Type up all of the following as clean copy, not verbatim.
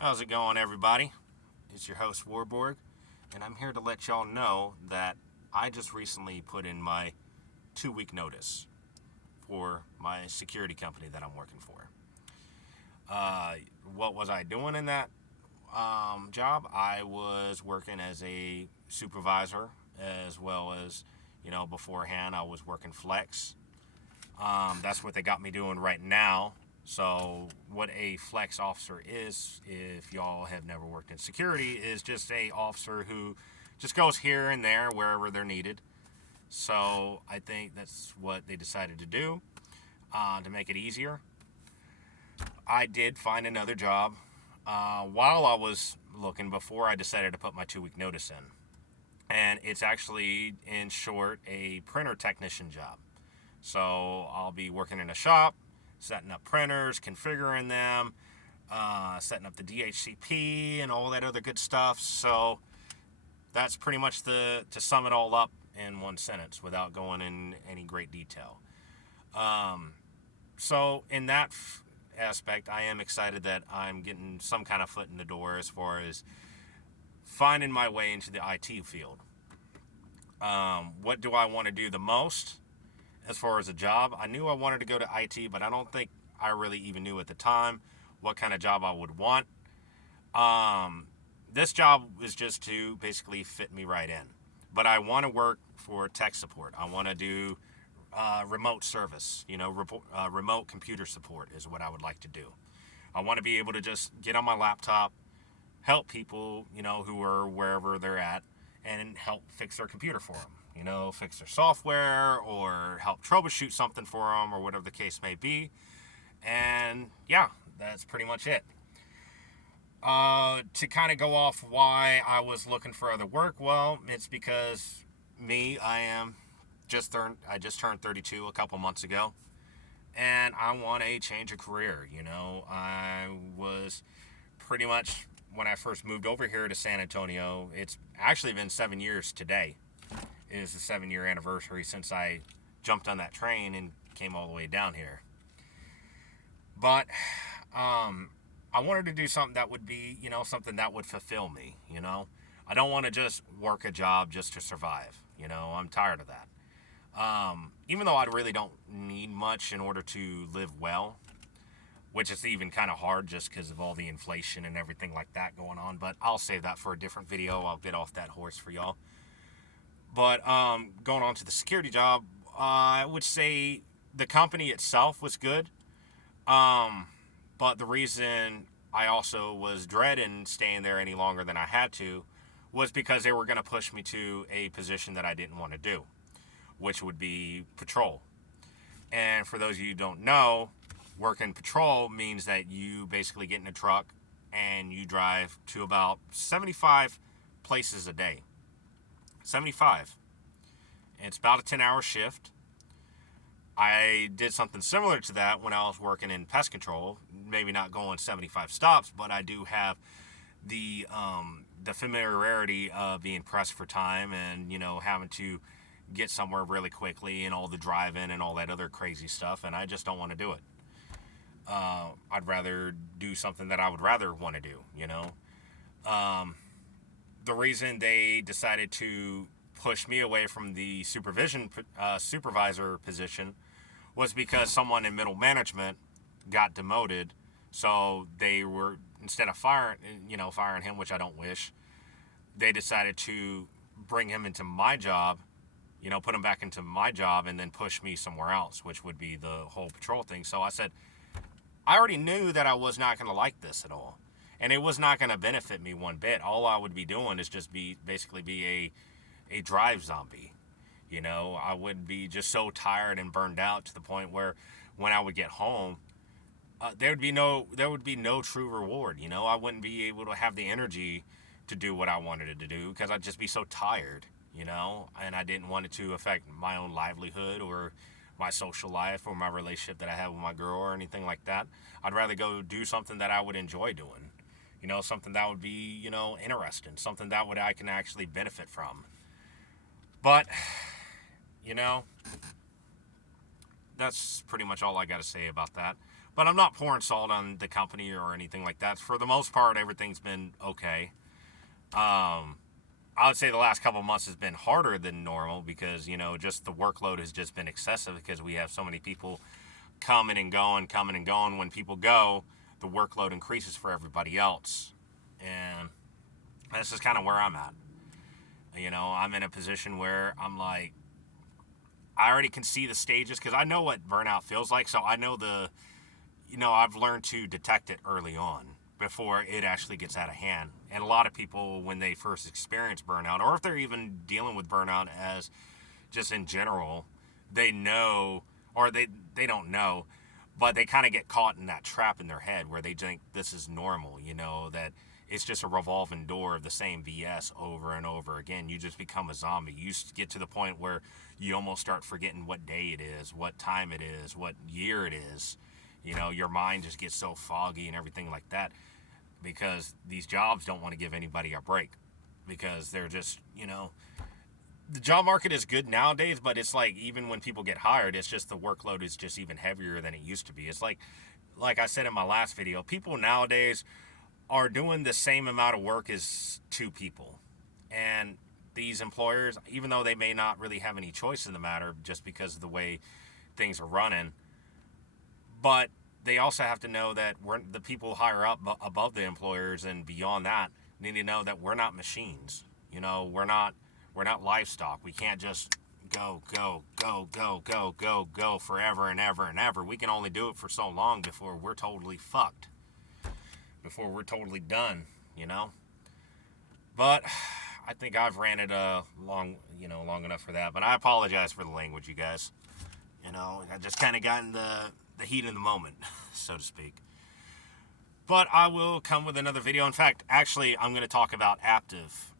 How's it going, everybody? It's your host, Warborg, and I'm here to let y'all know that I just recently put in my 2 week notice for my security company that I'm working for. Uh, what was I doing in that job? I was working as a supervisor as well as, beforehand I was working flex. That's what they got me doing right now. So, what a flex officer is, if y'all have never worked in security, is just a officer who just goes here and there wherever they're needed. So, I think that's what they decided to do to make it easier. I did find another job while I was looking before I decided to put my 2 week notice in. And it's actually, in short, a printer technician job. So I'll be working in a shop, setting up printers, configuring them, setting up the DHCP and all that other good stuff. So that's pretty much to sum it all up in one sentence without going in any great detail. So in that aspect, I am excited that I'm getting some kind of foot in the door as far as finding my way into the IT field. What do I want to do the most? As far as a job, I knew I wanted to go to IT, but I don't think I really even knew at the time what kind of job I would want. This job is just to basically fit me right in. But I want to work for tech support. I want to do remote service, remote computer support is what I would like to do. I want to be able to just get on my laptop, help people, who are wherever they're at, and help fix their computer for them. Fix their software or help troubleshoot something for them or whatever the case may be. And yeah, that's pretty much it. To kind of go off why I was looking for other work, well, it's because I just turned 32 a couple months ago, and I want a change of career. I was pretty much, when I first moved over here to San Antonio, it's actually been 7 years today. It is the 7 year anniversary since I jumped on that train and came all the way down here. But I wanted to do something that would be, something that would fulfill me. I don't want to just work a job just to survive. I'm tired of that. Even though I really don't need much in order to live well, which is even kind of hard just because of all the inflation and everything like that going on. But I'll save that for a different video. I'll get off that horse for y'all. But going on to the security job, I would say the company itself was good. But the reason I also was dreading staying there any longer than I had to was because they were going to push me to a position that I didn't want to do, which would be patrol. And for those of you who don't know, working patrol means that you basically get in a truck and you drive to about 75 places a day. 75. And it's about a 10-hour shift. I did something similar to that when I was working in pest control. Maybe not going 75 stops, but I do have the familiarity of being pressed for time and, having to get somewhere really quickly and all the driving and all that other crazy stuff, and I just don't want to do it. I'd rather do something that I would rather want to do, The reason they decided to push me away from the supervisor position was because someone in middle management got demoted. So they were, instead of firing him, which I don't wish, they decided to bring him into my job, put him back into my job and then push me somewhere else, which would be the whole patrol thing. So I said, I already knew that I was not going to like this at all. And it was not going to benefit me one bit. All I would be doing is just be a drive zombie. I would be just so tired and burned out to the point where when I would get home, there would be no true reward. I wouldn't be able to have the energy to do what I wanted to do because I'd just be so tired. And I didn't want it to affect my own livelihood or my social life or my relationship that I have with my girl or anything like that. I'd rather go do something that I would enjoy doing. Something that would be, interesting, something that I can actually benefit from. But, that's pretty much all I got to say about that. But I'm not pouring salt on the company or anything like that. For the most part, everything's been okay. I would say the last couple of months has been harder than normal because, just the workload has just been excessive because we have so many people coming and going, coming and going. When people go, the workload increases for everybody else. And this is kind of where I'm at. I'm in a position where I'm like, I already can see the stages because I know what burnout feels like. So I know I've learned to detect it early on before it actually gets out of hand. And a lot of people, when they first experience burnout, or if they're even dealing with burnout as just in general, they know, or they don't know, but they kind of get caught in that trap in their head where they think this is normal, that it's just a revolving door of the same BS over and over again. You just become a zombie. You get to the point where you almost start forgetting what day it is, what time it is, what year it is. Your mind just gets so foggy and everything like that because these jobs don't want to give anybody a break because they're just, the job market is good nowadays, but it's like even when people get hired, it's just the workload is just even heavier than it used to be. It's like I said in my last video, people nowadays are doing the same amount of work as two people. And these employers, even though they may not really have any choice in the matter just because of the way things are running, but they also have to know that the people higher up above the employers and beyond that need to know that we're not machines. We're not livestock. We can't just go forever and ever and ever. We can only do it for so long before we're totally fucked. Before we're totally done, But I think I've ranted long enough for that. But I apologize for the language, you guys. I just kind of got in the heat of the moment, so to speak. But I will come with another video. In fact, actually, I'm going to talk about Aptiv,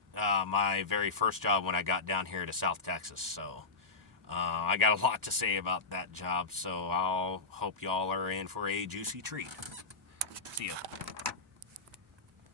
my very first job when I got down here to South Texas. So I got a lot to say about that job. So I'll hope y'all are in for a juicy treat. See ya.